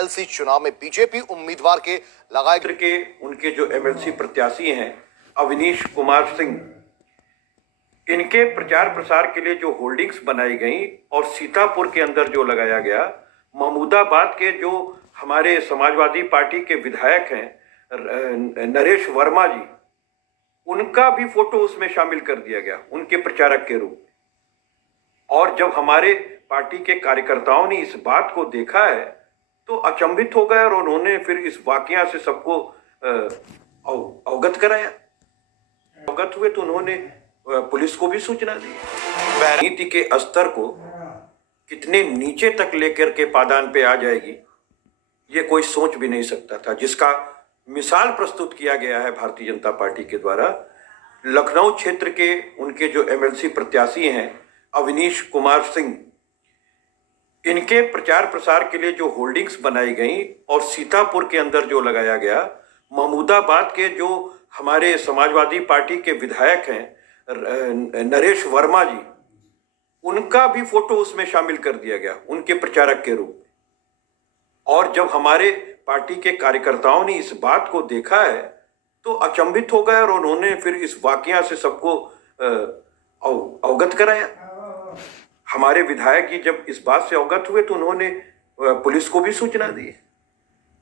MLC चुनाव में BJP उम्मीदवार के लगाए के उनके जो एमएलसी प्रत्याशी हैं अवनीश कुमार सिंह, इनके प्रचार प्रसार के लिए जो होल्डिंग्स बनाई गई और सीतापुर के अंदर जो लगाया गया, महमूदाबाद के जो हमारे समाजवादी पार्टी के विधायक हैं नरेश वर्मा जी, उनका भी फोटो उसमें शामिल कर दिया गया उनके प्रचारक के रूप में। और जब हमारे पार्टी के कार्यकर्ताओं ने इस बात को देखा है तो अचंभित हो गए और उन्होंने फिर इस वाकया से सबको अवगत कराया। अवगत हुए तो उन्होंने पुलिस को भी सूचना दी। राजनीति के स्तर को कितने नीचे तक लेकर के पादान पे आ जाएगी ये कोई सोच भी नहीं सकता था, जिसका मिसाल प्रस्तुत किया गया है भारतीय जनता पार्टी के द्वारा। लखनऊ क्षेत्र के उनके जो एमएलसी प्रत्याशी हैं अवनीश कुमार सिंह, इनके प्रचार प्रसार के लिए जो होल्डिंग्स बनाई गई और सीतापुर के अंदर जो लगाया गया, महमूदाबाद के जो हमारे समाजवादी पार्टी के विधायक हैं नरेश वर्मा जी, उनका भी फोटो उसमें शामिल कर दिया गया उनके प्रचारक के रूप में। और जब हमारे पार्टी के कार्यकर्ताओं ने इस बात को देखा है तो अचंभित हो गए और उन्होंने फिर इस वाकया से सबको अवगत कराया। हमारे विधायक जी जब इस बात से अवगत हुए तो उन्होंने पुलिस को भी सूचना दी।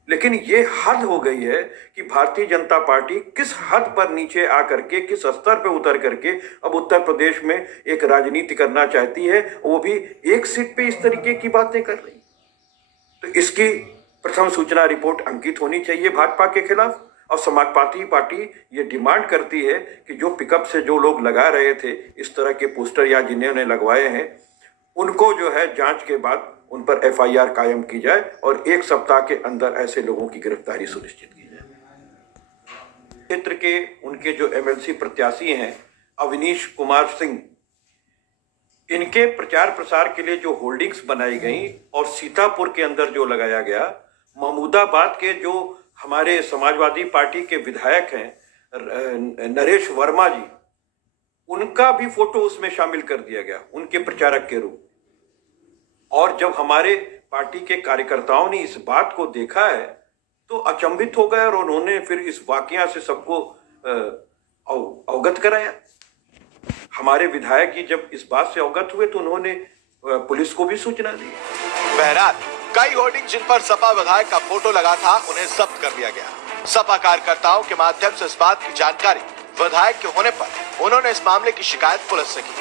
लेकिन ये हद हो गई है कि भारतीय जनता पार्टी किस हद पर नीचे आकर के, किस स्तर पर उतर करके अब उत्तर प्रदेश में एक राजनीति करना चाहती है, वो भी एक सीट पे इस तरीके की बातें कर रही। तो इसकी प्रथम सूचना रिपोर्ट अंकित होनी चाहिए भाजपा के खिलाफ। और समाजवादी पार्टी ये डिमांड करती है कि जो पिकअप से जो लोग लगा रहे थे इस तरह के पोस्टर या जिन्होंने लगवाए हैं, उनको जो है जांच के बाद उन पर एफआईआर कायम की जाए और 1 सप्ताह के अंदर ऐसे लोगों की गिरफ्तारी सुनिश्चित की जाए। क्षेत्र के उनके जो एमएलसी प्रत्याशी हैं अवनीश कुमार सिंह, इनके प्रचार प्रसार के लिए जो होल्डिंग्स बनाई गई और सीतापुर के अंदर जो लगाया गया, महमूदाबाद के जो हमारे समाजवादी पार्टी के विधायक हैं नरेश वर्मा जी, उनका भी फोटो उसमें शामिल कर दिया गया उनके प्रचारक के रूप में। और जब हमारे पार्टी के कार्यकर्ताओं ने इस बात को देखा है तो अचंभित हो गए और उन्होंने फिर इस वाकया से सबको अवगत कराया। हमारे विधायक जी जब इस बात से अवगत हुए तो उन्होंने पुलिस को भी सूचना दी। बहरहाल कई होर्डिंग जिन पर सपा विधायक का फोटो लगा था उन्हें जब्त कर लिया गया। सपा कार्यकर्ताओं के माध्यम से इस बात की जानकारी विधायक के होने पर उन्होंने इस मामले की शिकायत पुलिस से की।